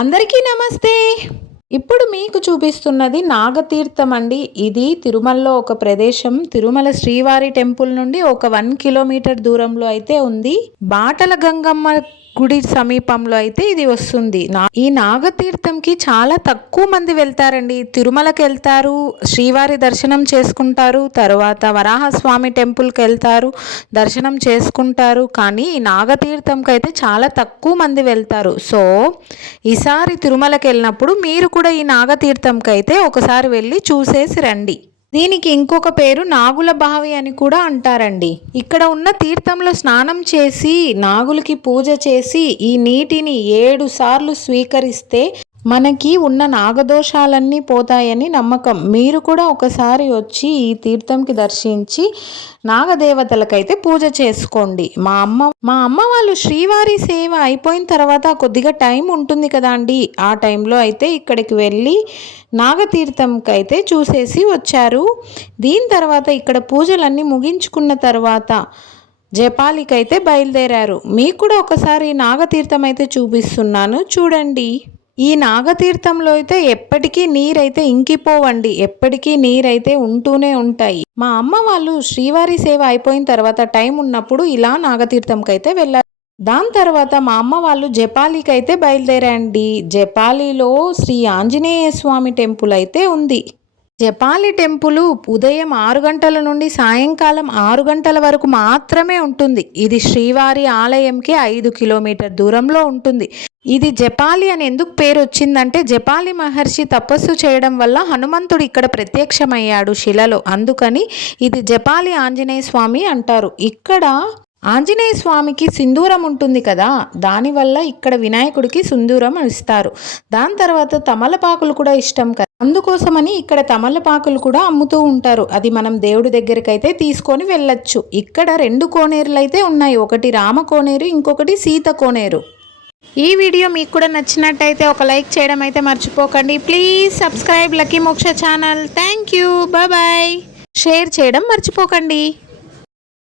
అందరికీ నమస్తే. ఇప్పుడు మీకు చూపిస్తున్నది నాగతీర్థం అండి. ఇది తిరుమలలో ఒక ప్రదేశం. తిరుమల శ్రీవారి టెంపుల్ నుండి ఒక 1 కిలోమీటర్ దూరంలో అయితే ఉంది. బాటల గంగమ్మ గుడి సమీపంలో అయితే ఇది వస్తుంది. ఈ నాగతీర్థంకి చాలా తక్కువ మంది వెళ్తారండి. తిరుమలకి వెళ్తారు, శ్రీవారి దర్శనం చేసుకుంటారు, తర్వాత వరాహస్వామి టెంపుల్కి వెళ్తారు, దర్శనం చేసుకుంటారు. కానీ ఈ నాగతీర్థంకి అయితే చాలా తక్కువ మంది వెళ్తారు. సో ఈసారి తిరుమలకి వెళ్ళినప్పుడు మీరు కూడా ఈ నాగతీర్థంకి అయితే ఒకసారి వెళ్ళి చూసేసి రండి. దీనికి ఇంకొక పేరు నాగుల బావి అని కూడా అంటారండి. ఇక్కడ ఉన్న తీర్థంలో స్నానం చేసి నాగులకి పూజ చేసి ఈ నీటిని 7 సార్లు స్వీకరిస్తే మనకి ఉన్న నాగదోషాలన్నీ పోతాయని నమ్మకం. మీరు కూడా ఒకసారి వచ్చి ఈ తీర్థంకి దర్శించి నాగదేవతలకైతే పూజ చేసుకోండి. మా అమ్మ వాళ్ళు శ్రీవారి సేవ అయిపోయిన తర్వాత కొద్దిగా టైం ఉంటుంది కదా అండి, ఆ టైంలో అయితే ఇక్కడికి వెళ్ళి నాగతీర్థంకి అయితే చూసేసి వచ్చారు. దీని తర్వాత ఇక్కడ పూజలన్నీ ముగించుకున్న తర్వాత జపాలికైతే బయలుదేరారు. మీకు కూడా ఒకసారి నాగతీర్థం అయితే చూపిస్తున్నాను చూడండి. ఈ నాగతీర్థంలో అయితే ఎప్పటికీ నీరైతే ఇంకిపోవండి, ఎప్పటికీ నీరైతే ఉంటూనే ఉంటాయి. మా అమ్మ వాళ్ళు శ్రీవారి సేవ అయిపోయిన తర్వాత టైం ఉన్నప్పుడు ఇలా నాగతీర్థంకి అయితే వెళ్ళారు. దాని తర్వాత మా అమ్మ వాళ్ళు జపాలికి అయితే బయలుదేరండి. జపాలిలో శ్రీ ఆంజనేయ స్వామి టెంపుల్ అయితే ఉంది. జపాలి టెంపుల్ ఉదయం 6 గంటల నుండి సాయంకాలం 6 గంటల వరకు మాత్రమే ఉంటుంది. ఇది శ్రీవారి ఆలయంకి 5 కిలోమీటర్ దూరంలో ఉంటుంది. ఇది జపాలి అని ఎందుకు పేరు వచ్చిందంటే జపాలి మహర్షి తపస్సు చేయడం వల్ల హనుమంతుడు ఇక్కడ ప్రత్యక్షమయ్యాడు శిలలో, అందుకని ఇది జపాలి ఆంజనేయ స్వామి అంటారు. ఇక్కడ ఆంజనేయ స్వామికి సింధూరం ఉంటుంది కదా, దానివల్ల ఇక్కడ వినాయకుడికి సింధూరం ఇస్తారు. దాని తర్వాత తమలపాకులు కూడా ఇష్టం కదా, అందుకోసమని ఇక్కడ తమలపాకులు కూడా అమ్ముతూ ఉంటారు. అది మనం దేవుడి దగ్గరికి అయితే తీసుకొని వెళ్ళొచ్చు. ఇక్కడ 2 కోనేరులు అయితే ఉన్నాయి, ఒకటి రామ కోనేరు, ఇంకొకటి సీత కోనేరు. ఈ వీడియో మీకు కూడా నచ్చినట్టయితే ఒక లైక్ చేయడం అయితే మర్చిపోకండి. Please subscribe lucky Moksha channel. Thank you, bye. Share చేయడం మర్చిపోకండి.